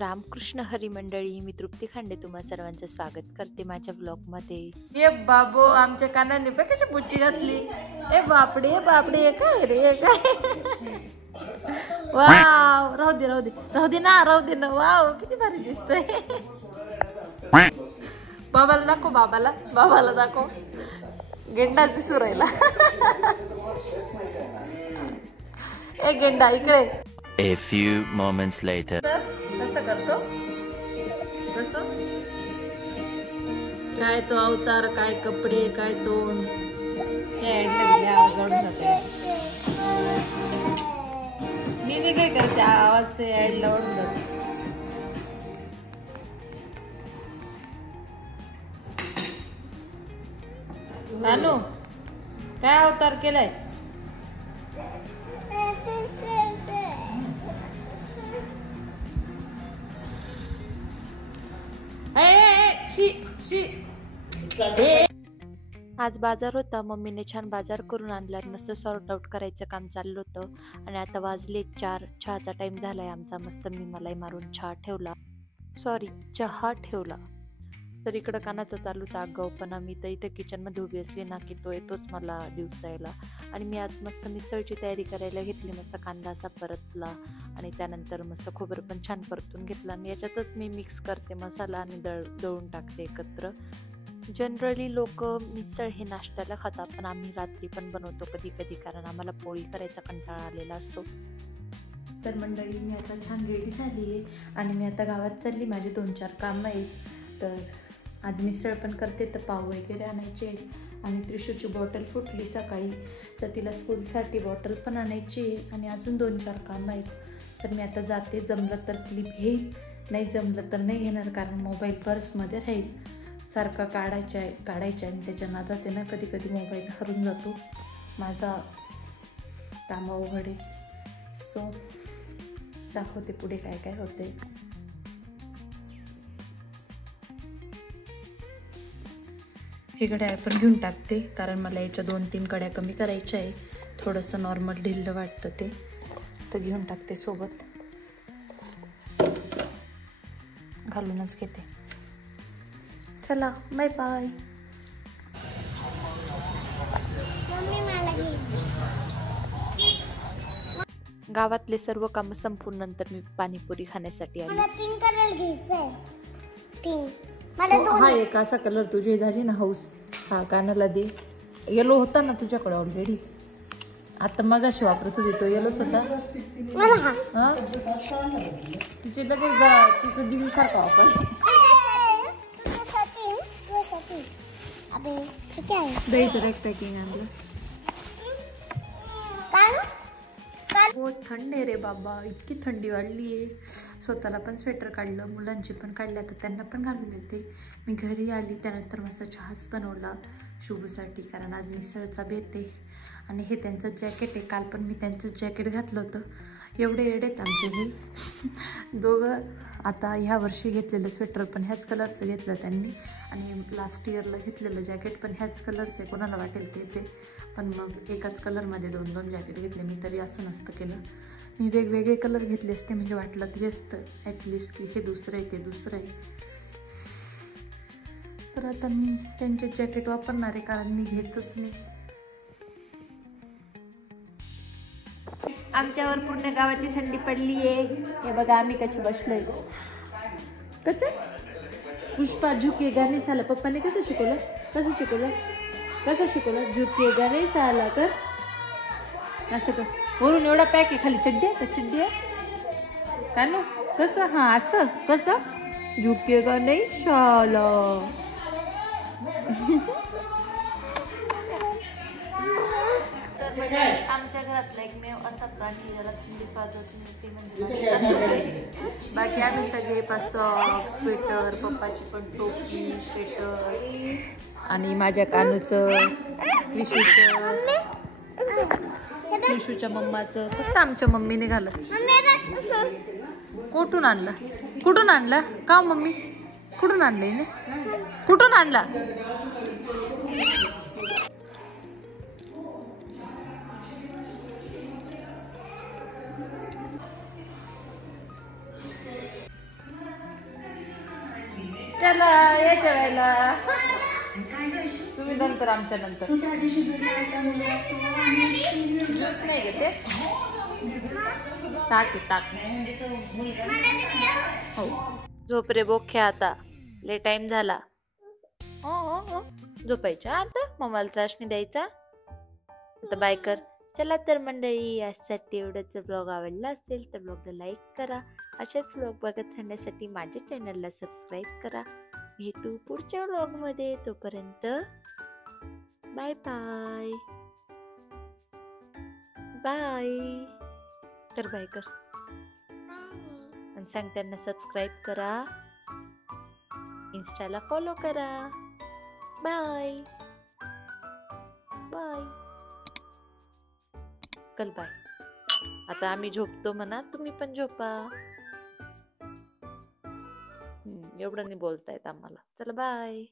रामकृष्ण हरी मंडळी, मी तृप्ती खांडे तुम्हा सर्वांचं स्वागत करते माझ्या ब्लॉगमध्ये. ये बाबो, आमच्या कानाने पण कशी बुच्ची घातली. ए बापडे बापडे, काय रे काय. वाव, राहू दे राहू दे राहू दे ना, राहू दे ना. वाव, किती भारी दिसतोय. बाबाला दाखव, बाबाला दाखव. गेंडाची सुरायला. ए गेंडा इकडे. A few moments later. कसं करतो कसं, काय तो अवतार, काय कपडे, काय तोंड. मी नाही काय करते, आवाज ते ऍडला ओढून जाते. नानू, काय अवतार केलाय. आज बाजार होता. मम्मीने छान बाजार करून आणला. मस्त सॉर्ट आउट करायचं काम चाललं होतं. आणि आता वाजले 4. चहाचा टाइम झालाय आमचा. मस्त मी मलाई मारून चहा ठेवला. तर इकडं कानाचं चालू होतं आगाऊपणा. मी तर इथं किचनमध्ये उभी असली ना की तो येतोच मला दिवसायला. आणि मी आज मस्त मिसळची तयारी करायला घेतली. मस्त कांदा असा परतला आणि त्यानंतर मस्त खोबरं पण छान परतून घेतलं. आणि याच्यातच मी मिक्स करते मसाला आणि दळून टाकते एकत्र. जनरली लोक मिसळ हे नाश्त्याला खातात, पण आम्ही रात्री पण बनवतो कधी कधी, कारण आम्हाला पोळी करायचा कंटाळा आलेला असतो. तर मंडळी, मी आता छान रेडी झाली आहे आणि मी आता गावात चालली. माझे 2-4 कामं आहेत. तर आज मिसळ पण करते, तर पाव वगैरे आणायचे. आणि त्रिशूची बॉटल फुटली सकाळी, तर तिला स्कूलसाठी बॉटल पण आणायची आहे. आणि अजून 2-4 कामं आहेत. तर मी आता जाते. जमलं तर क्लिप घेईल, नाही जमलं तर नाही घेणार, कारण मोबाईल पर्समध्ये राहील. सारखा काढायचा आहे आणि त्याच्या नादात आहे ना कधी कधी मोबाईल हरून जातो. माझा काम अवघड आहे. सो दाखवते पुढे काय काय होते. हे घड्याळ पण घेऊन टाकते, कारण मला याच्या 2-3 कड्या कमी करायच्या आहे. थोडंसं नॉर्मल ढिल्लं वाटतं ते, तर घेऊन टाकते सोबत. घालूनच घेते. चला, बाय बाय. गावातले सर्व काम संपून नंतर मी पाणीपुरी खाण्यासाठी आली. मला पिंक कलर घ्यायचाय. पिंक मला हा एक असा कलर तुझी झाली ना हौस. हा कानाला दे. येलो होता ना तुझ्याकडे ऑलरेडी. आता मगाशी वापरत होती तो येलोच होता. हा तिचे लगेच तिचं दिल सारखा वापर. दहीचं रॅक पॅकिंग आणलं. हो, थंड आहे रे बाबा, इतकी थंडी वाढली आहे. स्वतःला पण स्वेटर काढलं, मुलांची पण काढल्या, तर त्यांना पण घालून देते. मी घरी आली त्यानंतर मस्त चहाच बनवला शुभूसाठी, कारण आज मिसळचा बेत आहे. आणि हे त्यांचं जॅकेट आहे. काल पण मी त्यांचं जॅकेट घातलं होतं. एवढे एडेत आमचे हे दोघं. आता ह्या वर्षी घेतलेलं स्वेटर पण ह्याच कलरचं घेतलं त्यांनी. आणि लास्ट इयरला घेतलेलं जॅकेट पण ह्याच कलरचं आहे. कोणाला वाटेल ते. पण मग एकाच कलरमध्ये 2-2 जॅकेट घेतले. मी तरी असं नसतं केलं. मी वेगवेगळे कलर घेतले असते, म्हणजे वाटलं तरी असतं ॲटलिस्ट की हे दुसरं आहे ते दुसरं आहे. तर आता मी त्यांचे जॅकेट वापरणार आहे, कारण मी घेतच नाही. आमच्यावर पूर्ण गावाची थंडी पडली आहे. हे बघा आम्ही कशी बसलोय. पुष्पा झुकेगा नाही साला. पप्पाने कसं शिकवलं झुकेगा नाही साला कर. असं कर. वरून एवढा पॅक आहे, खाली चड्डी आहे का ना. कसं, हा असं कसं झुकेगा नाही साला. आमच्या घरातला एकमेव असा प्राणी ज्याला थंडी स्वादच मिळते म्हणजे बाकी आम्ही सगळे सॉक्स, स्वेटर, पप्पाची पण टोपी, स्वेटर आणि माझ्या कानूचं, त्रिशूच्या मम्माचं. फक्त आमच्या मम्मीने घालत. कुठून आणला का मम्मी? कुठून आणलंय? कुठून आणला? चला या जेवायला. तुम्ही नंतर आमच्या नंतर. ज्यूस नाही घेते. ताक आहे, ताक. हो. झोप रे बोख्या आता. ले टाइम झाला. झोपायच्या आता. मम्माला त्रास नाही द्यायचा. आता बाय कर. चला तर मंडळी, आजसाठी एवढंच. ब्लॉग आवडला असेल तर ब्लॉगला लाईक करा. अशाच ब्लॉग बघत राहण्यासाठी माझ्या चॅनलला सबस्क्राईब करा. भेटू पुढच्या ब्लॉगमध्ये. तोपर्यंत बाय बाय. बाय कर. बाय कर आणि सांग त्यांना सबस्क्राईब करा. इंस्टाला फॉलो करा. Bye bye. कल बाय. आता आम्ही झोपतो म्हणा, तुम्ही पण झोपा. एवढं नाही बोलता येत आम्हाला. चला बाय.